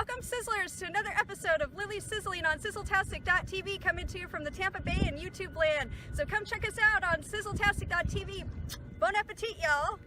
Welcome Sizzlers to another episode of Lily's Sizzling on Sizzletastic.tv, coming to you from the Tampa Bay and YouTube land. So come check us out on Sizzletastic.tv. Bon appetit, y'all!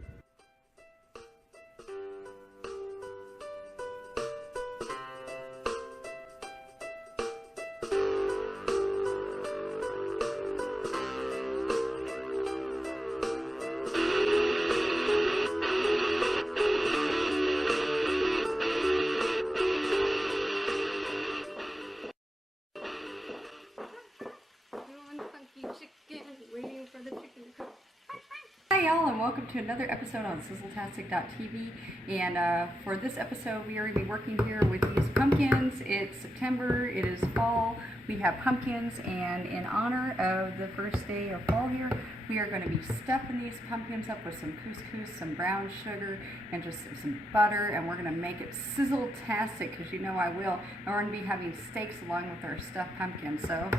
Hi y'all, and welcome to another episode on Sizzletastic.tv. And for this episode, we are going to be working here with these pumpkins. It's September, it is fall, we have pumpkins, and in honor of the first day of fall here, we are going to be stuffing these pumpkins up with some couscous, some brown sugar, and just some butter, and we're going to make it sizzle-tastic, because you know I will. And we're going to be having steaks along with our stuffed pumpkins. So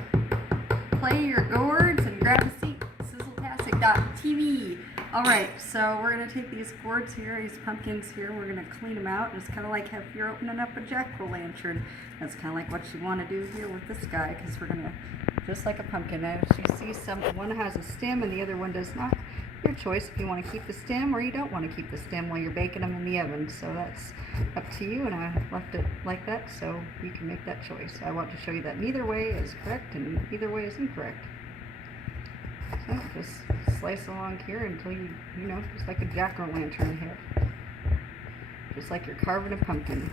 play your gourds and grab a seat. Sizzletastic.tv. Alright, so we're going to take these gourds here, these pumpkins here, we're going to clean them out. It's kind of like if you're opening up a jack-o'-lantern. That's kind of like what you want to do here with this guy, because we're going to, just like a pumpkin. Now, you see one has a stem and the other one does not. Your choice if you want to keep the stem or you don't want to keep the stem while you're baking them in the oven. So that's up to you, and I left it like that so you can make that choice. I want to show you that neither way is correct and either way is incorrect. So just slice along here until you know, just like a jack-o'-lantern head. Just like you're carving a pumpkin.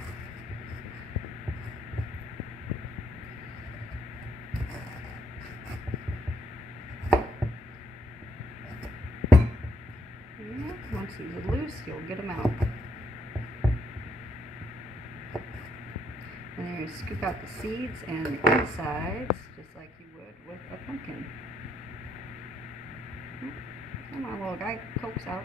Yeah, once these are loose, you'll get them out. And then you scoop out the seeds and the insides, just like you would with a pumpkin. Come on, little guy, coax out.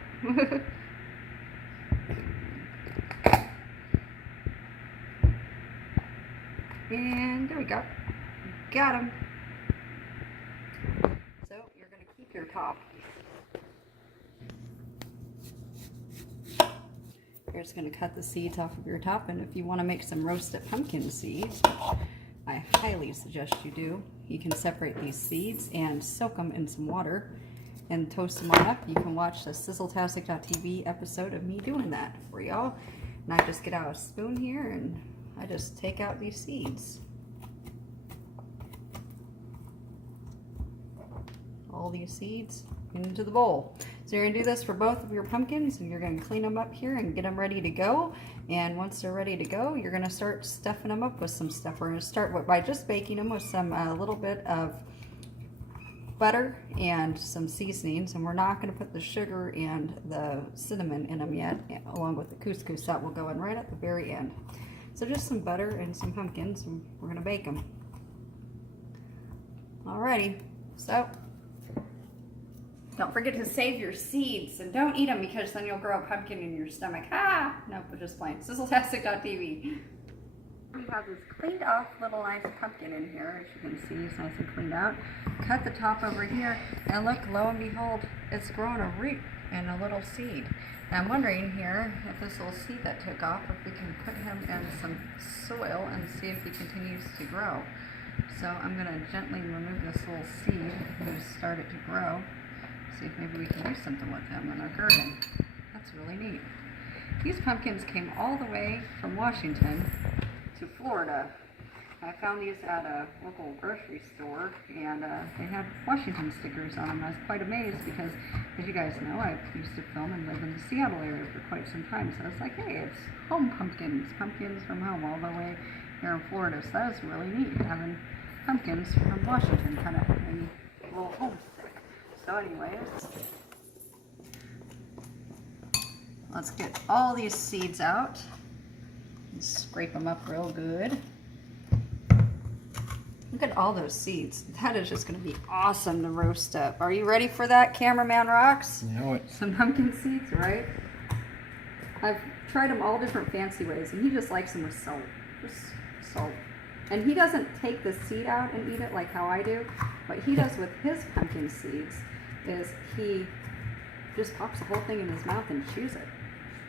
And there we go. Got him. So you're going to keep your top. You're just going to cut the seeds off of your top, and if you want to make some roasted pumpkin seeds, I highly suggest you do. You can separate these seeds and soak them in some water and toast them on up. You can watch the Sizzletastic.tv episode of me doing that for y'all. And I just get out a spoon here and I just take out these seeds. All these seeds into the bowl. So you're going to do this for both of your pumpkins, and you're going to clean them up here and get them ready to go. And once they're ready to go, you're going to start stuffing them up with some stuff. We're going to start by just baking them with some little bit of butter and some seasonings, and we're not going to put the sugar and the cinnamon in them yet, along with the couscous. That will go in right at the very end. So just some butter and some pumpkins, and we're going to bake them. Alrighty, so don't forget to save your seeds, and don't eat them because then you'll grow a pumpkin in your stomach. Ah! Nope, we're just playing. Sizzletastic.tv. We have this cleaned off little nice pumpkin in here. As you can see, it's nice and cleaned out. Cut the top over here, and look, lo and behold, it's grown a root and a little seed. And I'm wondering here if this little seed that took off, if we can put him in some soil and see if he continues to grow. So I'm going to gently remove this little seed who's started to grow. See if maybe we can do something with him in our garden. That's really neat. These pumpkins came all the way from Washington to Florida. I found these at a local grocery store, and they had Washington stickers on them. I was quite amazed because, as you guys know, I used to film and live in the Seattle area for quite some time. So I was like, hey, it's home pumpkins, pumpkins from home, all the way here in Florida. So that was really neat, having pumpkins from Washington kind of in a little home stick. So anyways, let's get all these seeds out and scrape them up real good. Look at all those seeds. That is just going to be awesome to roast up. Are you ready for that, Cameraman Rocks? Know it. Some pumpkin seeds, right? I've tried them all different fancy ways, and he just likes them with salt. Just salt. And he doesn't take the seed out and eat it like how I do. What he does with his pumpkin seeds is he just pops the whole thing in his mouth and chews it.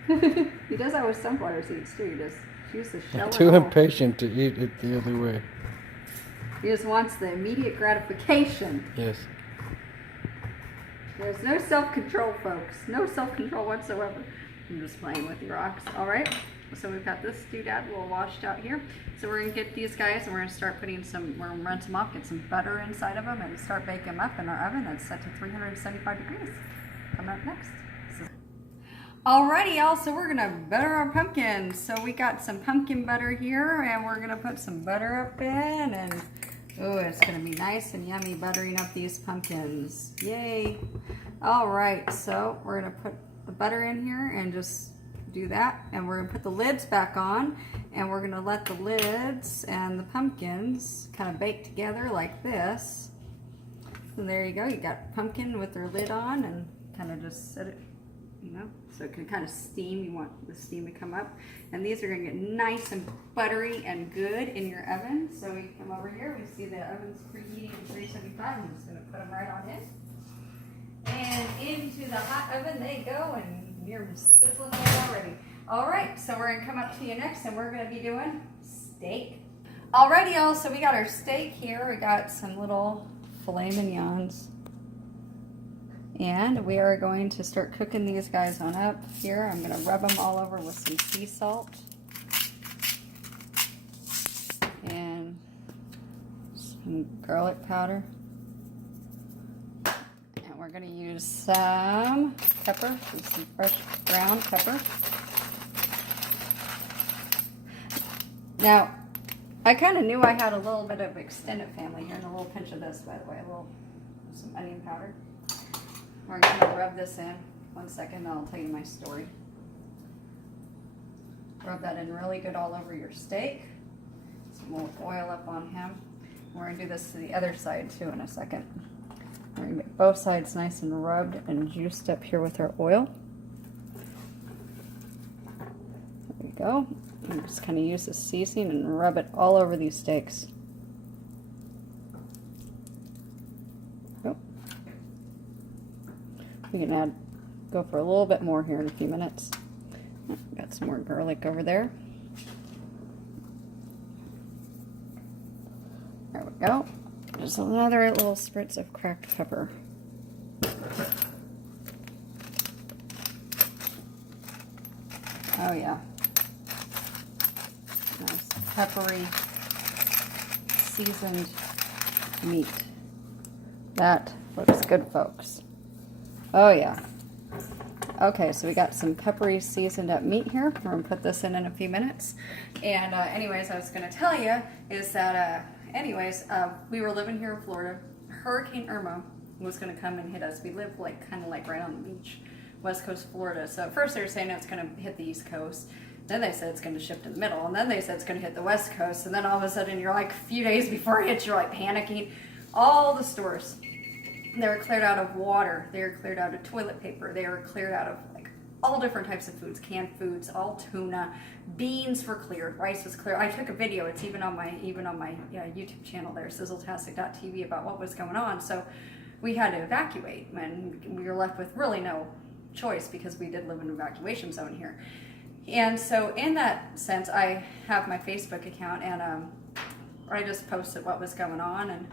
He does that with sunflower seeds too. He just chews the shell. I'm too impatient to eat it the other way. He just wants the immediate gratification. Yes. There's no self-control, folks. No self-control whatsoever. I'm just playing with the rocks. All right. So we've got this doodad all washed out here. So we're gonna get these guys, and we're gonna start putting we're gonna rinse them off, get some butter inside of them, and start baking them up in our oven that's set to 375 degrees. Coming up next. Alrighty, y'all. So we're gonna butter our pumpkins. So we got some pumpkin butter here, and we're gonna put some butter up in, and oh, it's gonna be nice and yummy buttering up these pumpkins. Yay! All right, so we're gonna put the butter in here and just do that, and we're gonna put the lids back on, and we're gonna let the lids and the pumpkins kind of bake together like this. And there you go. You got pumpkin with their lid on, and kind of just set it, you know, so it can kind of steam. You want the steam to come up, and these are gonna get nice and buttery and good in your oven. So we come over here, we see the oven's preheating at 375. I'm just gonna put them right on in, and into the hot oven they go, and you're sizzling away already. All right, so we're gonna come up to you next, and we're gonna be doing steak. Alrighty, y'all. So we got our steak here. We got some little filet mignons. And we are going to start cooking these guys on up here. I'm going to rub them all over with some sea salt. And some garlic powder. And we're going to use some pepper, some fresh ground pepper. Now, I kind of knew I had a little bit of extended family here, and a little pinch of this, by the way, some onion powder. We're going to rub this in. 1 second, I'll tell you my story. Rub that in really good all over your steak. Some more oil up on him. We're going to do this to the other side too in a second. We're going to get both sides nice and rubbed and juiced up here with our oil. There we go. And just kind of use the seasoning and rub it all over these steaks. We can go for a little bit more here in a few minutes. Got some more garlic over there. There we go. Just another little spritz of cracked pepper. Oh yeah. Nice peppery, seasoned meat. That looks good, folks. Oh yeah. Okay, so we got some peppery seasoned up meat here. We're gonna put this in a few minutes. And anyways, I was gonna tell you is that we were living here in Florida. Hurricane Irma was gonna come and hit us. We live kind of like right on the beach, West Coast Florida. So at first they were saying it's gonna hit the East Coast. Then they said it's gonna shift to the middle, and then they said it's gonna hit the West Coast. And then all of a sudden you're like a few days before it hits, you're like panicking. All the stores, they were cleared out of water. They were cleared out of toilet paper. They were cleared out of like all different types of foods, canned foods, all tuna. Beans were cleared. Rice was clear. I took a video. It's even on my YouTube channel there, sizzletastic.tv, about what was going on. So we had to evacuate, and we were left with really no choice because we did live in an evacuation zone here. And so in that sense, I have my Facebook account, and I just posted what was going on. And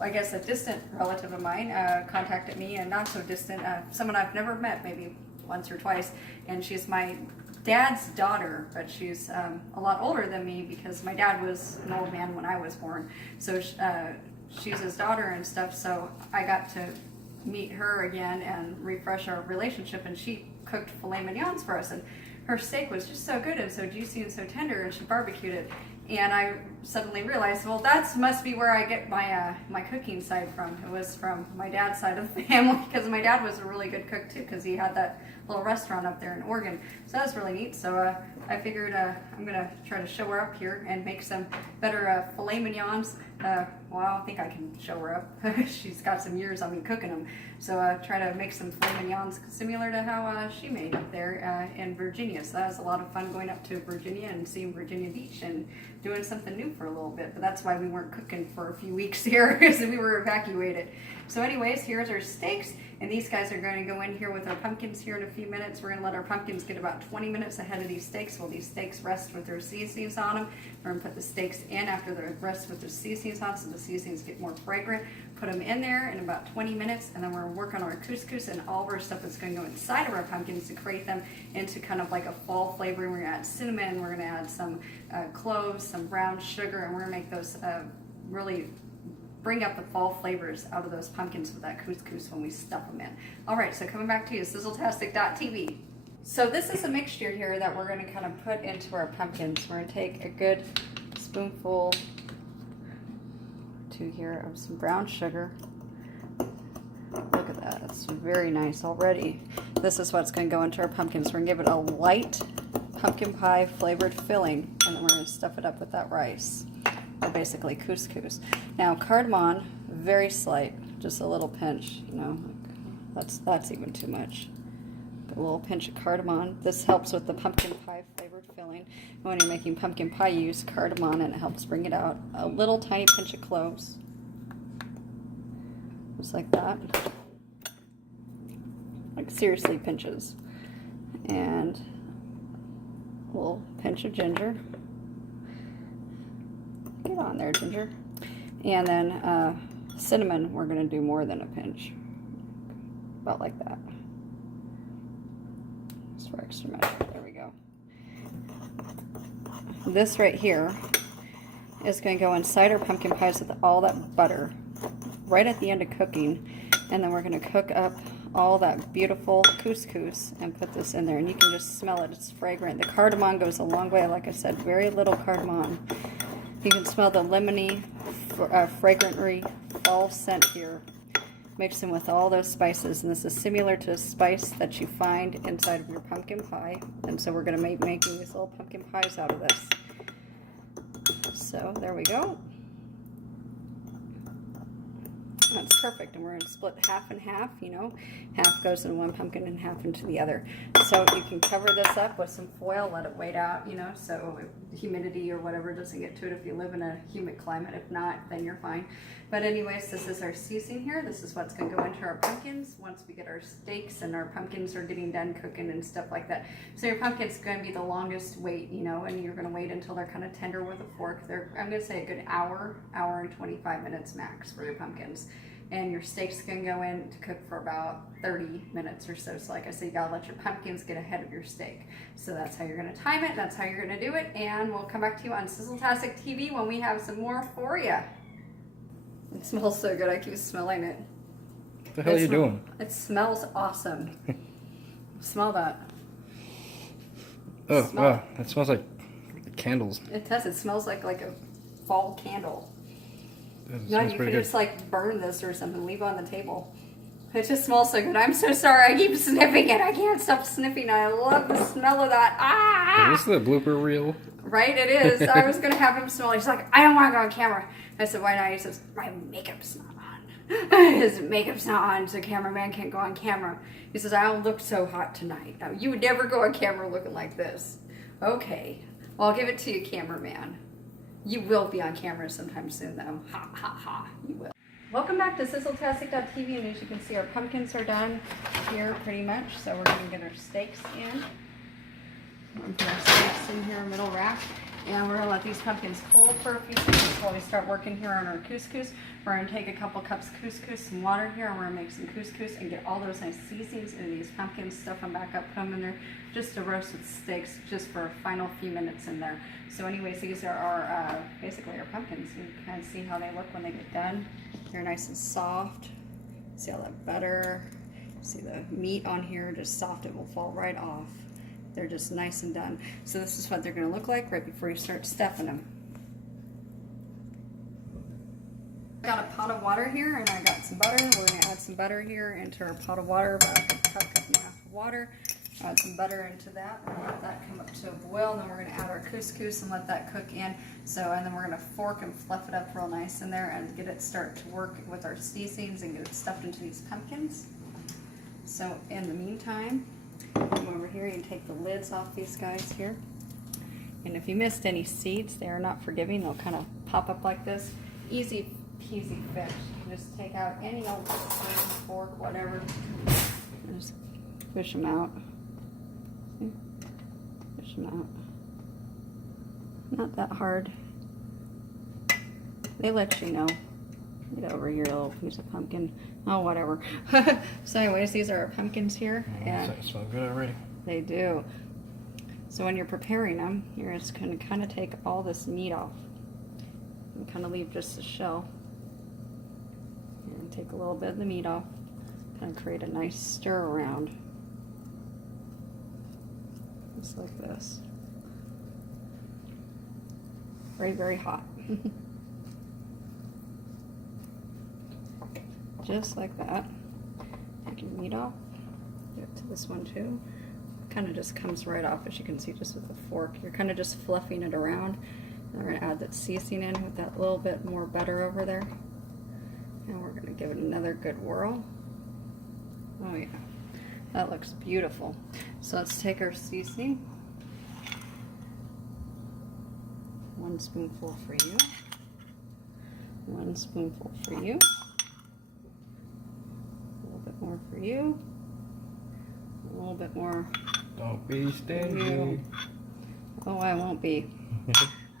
I guess a distant relative of mine contacted me, and not so distant, someone I've never met, maybe once or twice, and she's my dad's daughter, but she's a lot older than me because my dad was an old man when I was born. So she's his daughter and stuff, so I got to meet her again and refresh our relationship, and she cooked filet mignons for us, and her steak was just so good and so juicy and so tender, and she barbecued it. And I suddenly realized, well, that must be where I get my my cooking side from. It was from my dad's side of the family, because my dad was a really good cook too, because he had that little restaurant up there in Oregon. So that was really neat. So I figured I'm gonna try to show her up here and make some better filet mignons. Well, I don't think I can show her up. She's got some years on me cooking them. So try to make some filet mignons similar to how she made up there in Virginia. So that was a lot of fun, going up to Virginia and seeing Virginia Beach and doing something new for a little bit. But that's why we weren't cooking for a few weeks here, because we were evacuated. So anyways, here's our steaks, and these guys are going to go in here with our pumpkins here in a few minutes. We're going to let our pumpkins get about 20 minutes ahead of these steaks while these steaks rest with their seasonings on them. We're going to put the steaks in after they rest with the seasonings on, so the seasonings get more fragrant. Put them in there in about 20 minutes, and then we're going to work on our couscous and all of our stuff that's going to go inside of our pumpkins to create them into kind of like a fall flavor. We're going to add cinnamon, we're going to add some cloves, some brown sugar, and we're going to make those really bring up the fall flavors out of those pumpkins with that couscous when we stuff them in. All right, so coming back to you, Sizzletastic.tv. So this is a mixture here that we're going to kind of put into our pumpkins. We're going to take a good spoonful here of some brown sugar. Look at that, it's very nice already. This is what's going to go into our pumpkins. We're going to give it a light pumpkin pie flavored filling, and then we're going to stuff it up with that rice, or basically couscous. Now cardamon, very slight, just a little pinch, you know, that's even too much. A little pinch of cardamom. This helps with the pumpkin pie flavored filling. When you're making pumpkin pie, you use cardamom and it helps bring it out. A little tiny pinch of cloves. Just like that. Like seriously pinches. And a little pinch of ginger. Get on there, ginger. And then cinnamon, we're going to do more than a pinch. About like that. For extra measure. There we go. This right here is going to go inside our pumpkin pies with all that butter right at the end of cooking, and then we're going to cook up all that beautiful couscous and put this in there, and you can just smell it. It's fragrant. The cardamom goes a long way. Like I said, very little cardamom. You can smell the lemony, fragrant fall scent here, mixed in with all those spices, and this is similar to a spice that you find inside of your pumpkin pie. And so we're going to make making these little pumpkin pies out of this. So there we go. That's perfect, and we're going to split half and half, you know. Half goes in one pumpkin and half into the other. So you can cover this up with some foil, let it wait out, you know, so humidity or whatever doesn't get to it if you live in a humid climate. If not, then you're fine. But anyways, this is our seasoning here. This is what's going to go into our pumpkins once we get our steaks and our pumpkins are getting done cooking and stuff like that. So your pumpkin's going to be the longest wait, you know, and you're going to wait until they're kind of tender with a fork. I'm going to say a good hour and 25 minutes max for your pumpkins. And your steak's going to go in to cook for about 30 minutes or so. So like I said, you got to let your pumpkins get ahead of your steak. So that's how you're going to time it. That's how you're going to do it. And we'll come back to you on Sizzletastic TV when we have some more for you. It smells so good. I keep smelling it. What the hell are you doing? It smells awesome. Smell that. Oh, wow. That smells like candles. It does. It smells like a fall candle. Yeah, you could just like burn this or something, leave it on the table. It just smells so good. I'm so sorry. I keep sniffing it. I can't stop sniffing. I love the smell of that. Ah! Is this the blooper reel? Right, it is. I was going to have him smell it. He's like, I don't want to go on camera. I said, why not? He says, my makeup's not on. His makeup's not on, so cameraman can't go on camera. He says, I don't look so hot tonight. Now, you would never go on camera looking like this. Okay. Well, I'll give it to you, cameraman. You will be on camera sometime soon, though. Ha, ha, ha. You will. Welcome back to Sizzletastic.tv, and as you can see, our pumpkins are done here pretty much. So we're going to get our steaks in. Put our steaks in here, middle rack. And we're going to let these pumpkins cool for a few seconds while we start working here on our couscous. We're going to take a couple cups of couscous, some water here, and we're going to make some couscous and get all those nice seasonings into these pumpkins, stuff them back up, put them in there just to roast with steaks just for a final few minutes in there. So anyways, these are our, basically our pumpkins. You can kind of see how they look when they get done. They're nice and soft. See all that butter. See the meat on here, just soft. It will fall right off. They're just nice and done. So this is what they're going to look like right before you start stuffing them. I got a pot of water here, and I got some butter. We're going to add some butter here into our pot of water, about a cup and a half of water. Add some butter into that, and let that come up to a boil, and then we're going to add our couscous and let that cook in. So, and then we're going to fork and fluff it up real nice in there and get it start to work with our seasonings and get it stuffed into these pumpkins. So in the meantime, come over here and take the lids off these guys here. And if you missed any seeds, they are not forgiving. They'll kind of pop up like this. Easy peasy fish. You can just take out any old spoon, fork, whatever, and just fish them out. See? Fish them out. Not that hard. They let you know. Get over here, little piece of pumpkin. Oh, whatever. So anyways, these are our pumpkins here. Yeah. They smell good already. They do. So when you're preparing them, you're just going to kind of take all this meat off. And kind of leave just the shell. And take a little bit of the meat off. Kind of create a nice stir around. Just like this. Very, very hot. Just like that. Take your meat off. Get to this one too. Kind of just comes right off, as you can see, just with the fork. You're kind of just fluffing it around. And we're going to add that seasoning in with that little bit more butter over there. And we're going to give it another good whirl. Oh yeah, that looks beautiful. So let's take our seasoning. 1 spoonful for you. 1 spoonful for you. A little bit more for you. A little bit more. Don't be stingy. Oh, I won't be.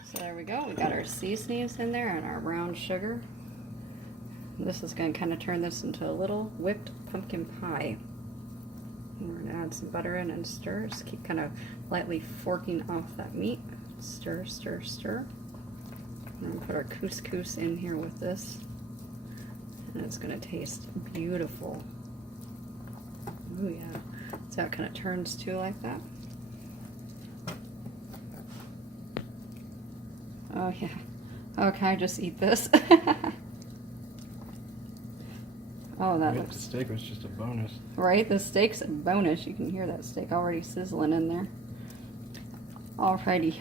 So there we go. We got our seasonings in there and our brown sugar. This is going to kind of turn this into a little whipped pumpkin pie. And we're going to add some butter in and stir. Just keep kind of lightly forking off that meat. Stir, stir, stir. We're going to put our couscous in here with this. And it's going to taste beautiful. Oh yeah. So it kind of turns too like that. Oh yeah. Oh, can I just eat this? Oh, that looks... The steak was just a bonus. Right? The steak's a bonus. You can hear that steak already sizzling in there. Alrighty.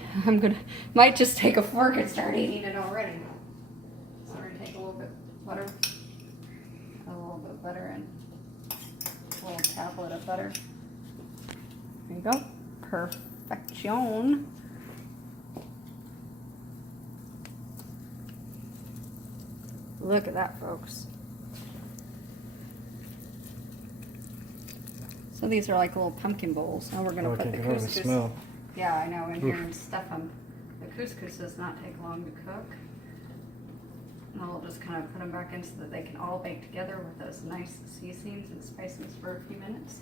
Might just take a fork and start eating it already. So we're gonna take a little bit of butter. A little bit of butter and a little tablet of butter. There you go. Perfection. Look at that, folks. So these are like little pumpkin bowls. Now we're going to put the couscous. Smell. Yeah, I know, in here and stuff them. The couscous does not take long to cook. And I'll just kind of put them back in so that they can all bake together with those nice seasonings and spices for a few minutes.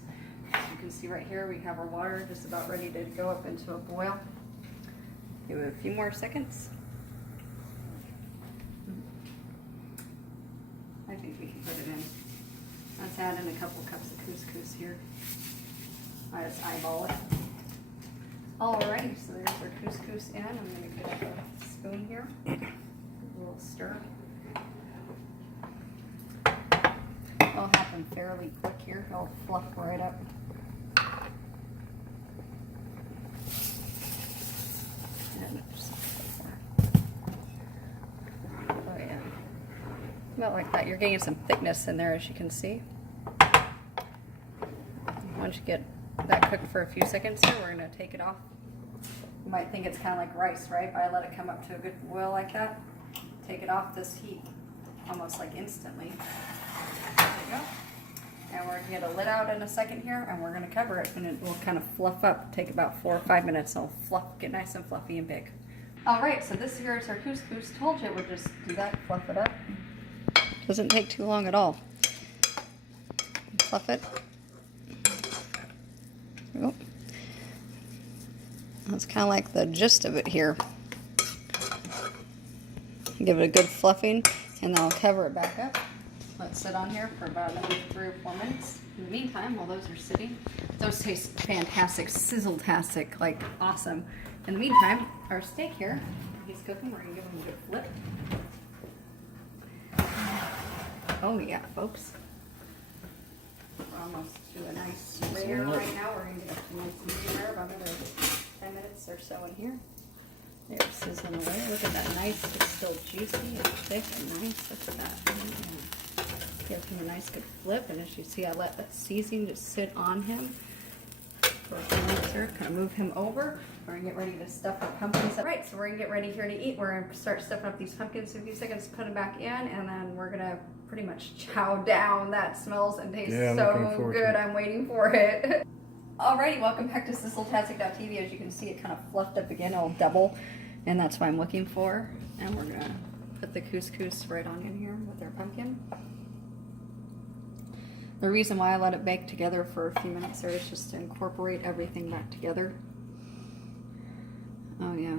As you can see right here, we have our water just about ready to go up into a boil. Give it a few more seconds. I think we can put it in. Let's add in a couple cups of couscous here. I just eyeball it. Alrighty, so there's our couscous in. I'm going to get a spoon here. A little stir. It'll happen fairly quick here. It'll fluff right up. And just oh yeah. About like that. You're getting some thickness in there, as you can see. Once you get that cooked for a few seconds here, we're going to take it off. You might think it's kind of like rice, right? But I let it come up to a good boil like that. Take it off this heat almost like instantly. There you go. And we're going to get a lid out in a second here, and we're going to cover it, and it will kind of fluff up. Take about 4 or 5 minutes. It'll get nice and fluffy and big. All right, so this here is our couscous. Told you it would just do that, fluff it up. Doesn't take too long at all. Fluff it. Oh. That's kind of like the gist of it here. Give it a good fluffing, and then I'll cover it back up. Let it sit on here for about another 3 or 4 minutes. In the meantime, while those are sitting, those taste fantastic, sizzle-tastic, like awesome. In the meantime, our steak here, he's cooking. We're gonna give him a good flip. Oh yeah, folks. We're almost to a nice rare right now. We're gonna get up to nice medium rare, about another 10 minutes or so in here. They're sizzling away. Look at that nice, it's still juicy and thick and nice. Look at that. Give him a nice good flip, and as you see, I let that seasoning just sit on him. for a few minutes here. Kind of move him over. We're gonna get ready to stuff our pumpkins. All right, so we're gonna get ready here to eat. We're gonna start stuffing up these pumpkins in a few seconds, put them back in, and then we're gonna pretty much chow down. That smells and tastes so good. I'm waiting for it. Alrighty, welcome back to Sizzletastic.tv. As you can see, it kind of fluffed up again. It'll double, and that's what I'm looking for. And we're gonna put the couscous right on in here with our pumpkin. The reason why I let it bake together for a few minutes there is just to incorporate everything back together. Oh yeah.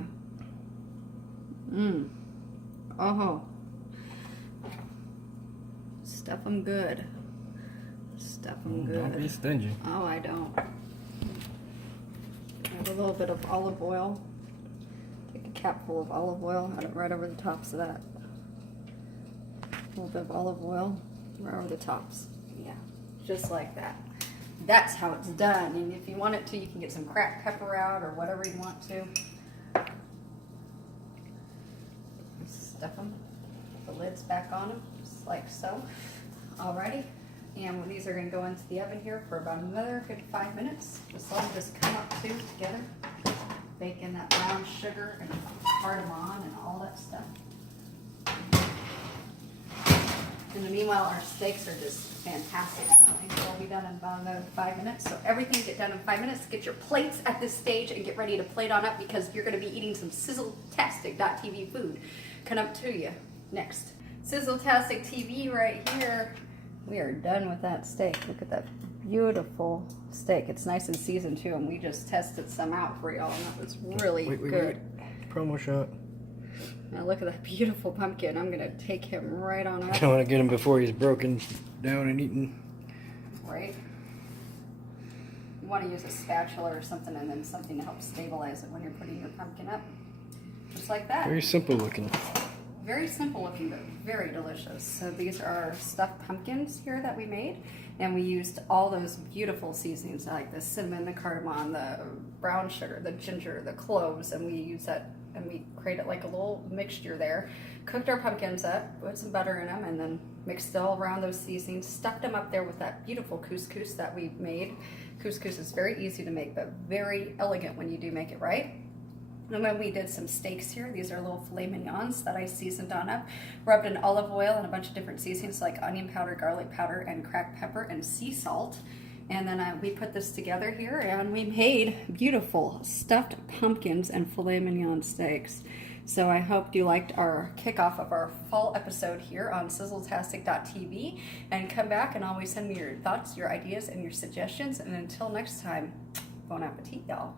Oh. Stuff them good. Stuff them good. Don't be stingy. Oh, I don't. Add a little bit of olive oil. Take a capful of olive oil, add it right over the tops of that. A little bit of olive oil right over the tops. Yeah, just like that. That's how it's done. And if you want it to, you can get some cracked pepper out or whatever you want to. Stuff them. Put the lids back on them, just like so. Alrighty. And these are going to go into the oven here for about another good 5 minutes. Just let them just come up together. Bake in that brown sugar and cardamon and all that stuff. In the meanwhile, our steaks are just fantastic. They'll be done in about another 5 minutes. So everything will get done in 5 minutes. Get your plates at this stage and get ready to plate on up because you're going to be eating some Sizzletastic.tv food. Come up to you next. Sizzletastic TV right here. We are done with that steak. Look at that beautiful steak. It's nice and seasoned too, and we just tested some out for y'all, and that was really good. Wait. Promo shot. Now look at that beautiful pumpkin. I'm gonna take him right on up. I want to get him before he's broken down and eaten. Right. You want to use a spatula or something, and then something to help stabilize it when you're putting your pumpkin up. Just like that. Very simple looking. Very simple looking, but very delicious. So these are our stuffed pumpkins here that we made, and we used all those beautiful seasonings like the cinnamon, the cardamom, the brown sugar, the ginger, the cloves, and we used that and we created like a little mixture there. Cooked our pumpkins up, put some butter in them, and then mixed all around those seasonings, stuffed them up there with that beautiful couscous that we made. Couscous is very easy to make, but very elegant when you do make it right. And then we did some steaks here. These are little filet mignons that I seasoned on up. Rubbed in olive oil and a bunch of different seasonings like onion powder, garlic powder, and cracked pepper and sea salt. And then we put this together here and we made beautiful stuffed pumpkins and filet mignon steaks. So I hope you liked our kickoff of our fall episode here on Sizzletastic.tv. And come back and always send me your thoughts, your ideas, and your suggestions. And until next time, bon appetit, y'all.